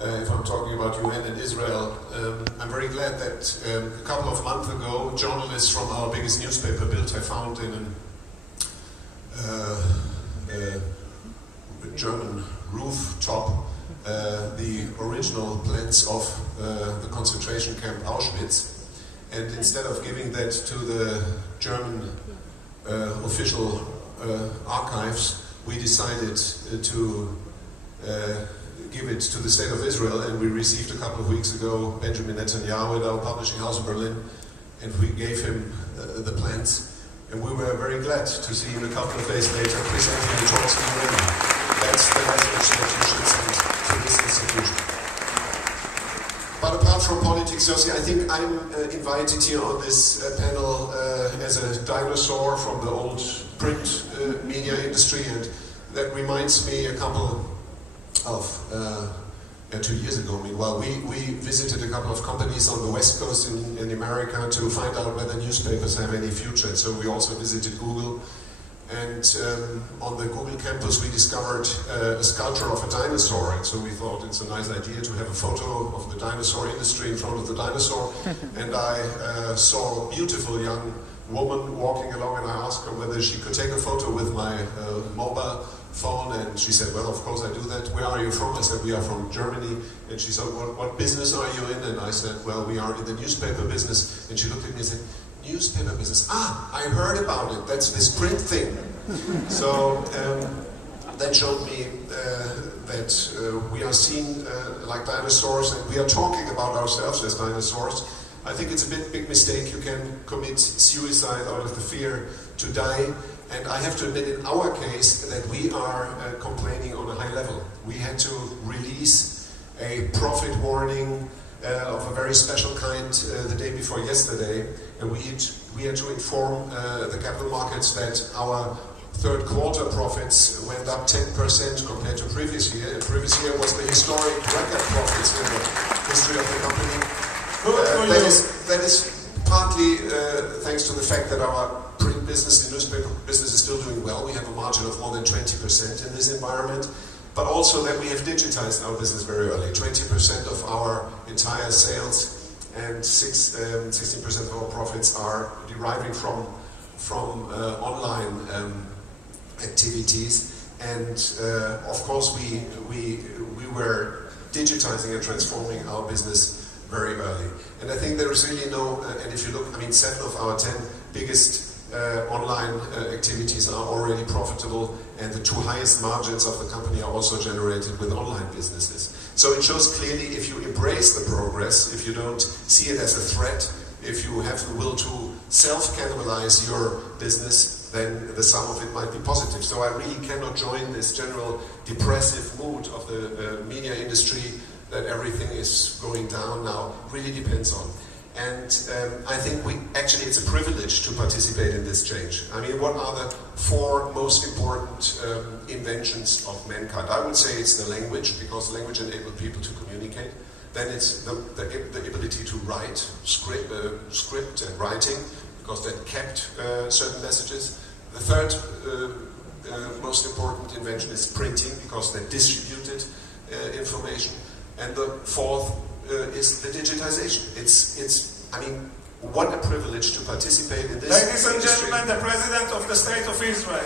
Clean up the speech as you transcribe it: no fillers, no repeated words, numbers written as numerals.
if I'm talking about UN and Israel. I'm very glad that a couple of months ago, journalists from our biggest newspaper, Bild, have found in a German rooftop the original plans of the concentration camp Auschwitz. And instead of giving that to the German official archives, we decided to give it to the State of Israel, and we received a couple of weeks ago Benjamin Netanyahu at our publishing house in Berlin, and we gave him the plans. And we were very glad to see him a couple of days later presenting the talks to UN. That's the message that you should send to this institution. But apart from politics, Yossi, I think I'm invited here on this panel as a dinosaur from the old print media industry, and that reminds me a couple of 2 years ago, meanwhile, we visited a couple of companies on the West Coast in America to find out whether newspapers have any future. And so we also visited Google, and on the Google campus we discovered a sculpture of a dinosaur, and so we thought it's a nice idea to have a photo of the dinosaur industry in front of the dinosaur. And I saw a beautiful young woman walking along, and I asked her whether she could take a photo with my mobile phone, and she said, well, of course I do that. Where are you from? I said, we are from Germany. And she said, what business are you in? And I said, well, we are in the newspaper business. And she looked at me and said, newspaper business? Ah, I heard about it. That's this print thing. So that showed me that we are seen like dinosaurs, and we are talking about ourselves as dinosaurs. I think it's a big mistake. You can commit suicide out of the fear to die. And I have to admit, in our case, that we are complaining on a high level. We had to release a profit warning of a very special kind the day before yesterday, and we had to inform the capital markets that our third quarter profits went up 10% compared to previous year, and previous year was the historic record profits in the history of the company. That is partly thanks to the fact that our print business, the newspaper business, is still doing well. We have a margin of more than 20% in this environment, but also that we have digitized our business very early. 20% of our entire sales and 16% of our profits are deriving from online activities. And of course, we were digitizing and transforming our business very early. And I think there is really no, and if you look, I mean, 7 of our 10 biggest online activities are already profitable, and the 2 highest margins of the company are also generated with online businesses. So it shows clearly, if you embrace the progress, if you don't see it as a threat, if you have the will to self-cannibalize your business, then the sum of it might be positive. So I really cannot join this general depressive mood of the media industry that everything is going down now. Really depends on. And I think it's a privilege to participate in this change. I mean, what are the 4 most important inventions of mankind? I would say it's the language, because language enables people to communicate. Then it's the ability to write, script and writing, because that kept certain messages. The third most important invention is printing, because that distributed information. And the fourth is the digitization. I mean, what a privilege to participate in this. Ladies and gentlemen, the President of the State of Israel.